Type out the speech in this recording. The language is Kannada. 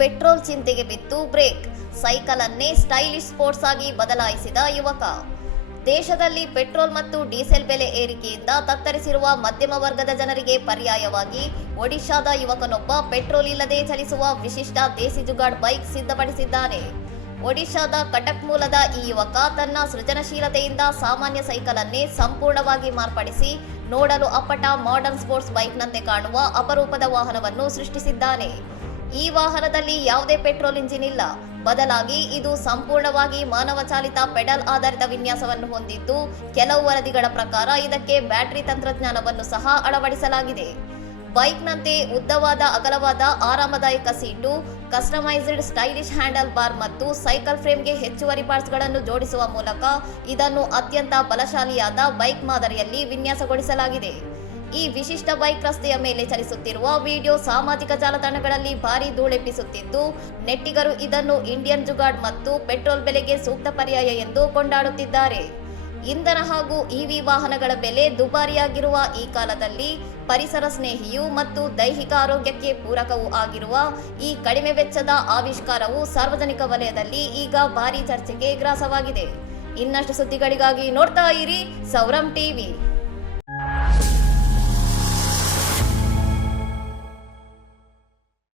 ಪೆಟ್ರೋಲ್ ಚಿಂತೆಗೆ ಬಿದ್ದು ಬ್ರೇಕ್, ಸೈಕಲ್ ಅನ್ನೇ ಸ್ಟೈಲಿಶ್ ಸ್ಪೋರ್ಟ್ಸ್ ಆಗಿ ಬದಲಾಯಿಸಿದ ಯುವಕ. ದೇಶದಲ್ಲಿ ಪೆಟ್ರೋಲ್ ಮತ್ತು ಡೀಸೆಲ್ ಬೆಲೆ ಏರಿಕೆಯಿಂದ ತತ್ತರಿಸಿರುವ ಮಧ್ಯಮ ವರ್ಗದ ಜನರಿಗೆ ಪರ್ಯಾಯವಾಗಿ ಒಡಿಶಾದ ಯುವಕನೊಬ್ಬ ಪೆಟ್ರೋಲ್ ಇಲ್ಲದೆ ಚಲಿಸುವ ವಿಶಿಷ್ಟ ದೇಸಿ ಜುಗಾಡ್ ಬೈಕ್ ಸಿದ್ಧಪಡಿಸಿದ್ದಾನೆ. ಒಡಿಶಾದ ಕಟಕ್ ಮೂಲದ ಈ ಯುವಕ ತನ್ನ ಸೃಜನಶೀಲತೆಯಿಂದ ಸಾಮಾನ್ಯ ಸೈಕಲ್ ಅನ್ನೇ ಸಂಪೂರ್ಣವಾಗಿ ಮಾರ್ಪಡಿಸಿ ನೋಡಲು ಅಪ್ಪಟ ಮಾಡರ್ನ್ ಸ್ಪೋರ್ಟ್ಸ್ ಬೈಕ್ನಂತೆ ಕಾಣುವ ಅಪರೂಪದ ವಾಹನವನ್ನು ಸೃಷ್ಟಿಸಿದ್ದಾನೆ. ಈ ವಾಹನದಲ್ಲಿ ಯಾವುದೇ ಪೆಟ್ರೋಲ್ ಇಂಜಿನ್ ಇಲ್ಲ, ಬದಲಾಗಿ ಇದು ಸಂಪೂರ್ಣವಾಗಿ ಮಾನವ ಚಾಲಿತ ಪೆಡಲ್ ಆಧಾರಿತ ವಿನ್ಯಾಸವನ್ನು ಹೊಂದಿದ್ದು, ಕೆಲವು ವರದಿಗಳ ಪ್ರಕಾರ ಇದಕ್ಕೆ ಬ್ಯಾಟರಿ ತಂತ್ರಜ್ಞಾನವನ್ನು ಸಹ ಅಳವಡಿಸಲಾಗಿದೆ. ಬೈಕ್ನಂತೆ ಉದ್ದವಾದ ಅಗಲವಾದ ಆರಾಮದಾಯಕ seat, customised stylish handle bar ಮತ್ತು ಸೈಕಲ್ ಫ್ರೇಮ್ಗೆ ಹೆಚ್ಚುವರಿ ಪಾರ್ಟ್ಸ್ಗಳನ್ನು ಜೋಡಿಸುವ ಮೂಲಕ ಇದನ್ನು ಅತ್ಯಂತ ಬಲಶಾಲಿಯಾದ ಬೈಕ್ ಮಾದರಿಯಲ್ಲಿ ವಿನ್ಯಾಸಗೊಳಿಸಲಾಗಿದೆ. ಈ ವಿಶಿಷ್ಟ ಬೈಕ್ ರಸ್ತೆಯ ಮೇಲೆ ಚಲಿಸುತ್ತಿರುವ ವಿಡಿಯೋ ಸಾಮಾಜಿಕ ಜಾಲತಾಣಗಳಲ್ಲಿ ಭಾರೀ ಧೂಳೆಬ್ಬಿಸುತ್ತಿದ್ದು, ನೆಟ್ಟಿಗರು ಇದನ್ನು ಇಂಡಿಯನ್ ಜುಗಾಡ್ ಮತ್ತು ಪೆಟ್ರೋಲ್ ಬೆಲೆಗೆ ಸೂಕ್ತ ಪರ್ಯಾಯ ಎಂದು ಕೊಂಡಾಡುತ್ತಿದ್ದಾರೆ. ಇಂಧನ ಹಾಗೂ ಇವಿ ವಾಹನಗಳ ಬೆಲೆ ದುಬಾರಿಯಾಗಿರುವ ಈ ಕಾಲದಲ್ಲಿ ಪರಿಸರ ಸ್ನೇಹಿಯೂ ಮತ್ತು ದೈಹಿಕ ಆರೋಗ್ಯಕ್ಕೆ ಪೂರಕವೂ ಆಗಿರುವ ಈ ಕಡಿಮೆ ವೆಚ್ಚದ ಆವಿಷ್ಕಾರವು ಸಾರ್ವಜನಿಕ ವಲಯದಲ್ಲಿ ಈಗ ಭಾರೀ ಚರ್ಚೆಗೆ ಗ್ರಾಸವಾಗಿದೆ. ಇನ್ನಷ್ಟು ಸುದ್ದಿಗಳಿಗಾಗಿ ನೋಡ್ತಾ ಇರಿ ಸೌರಂ ಟಿವಿ.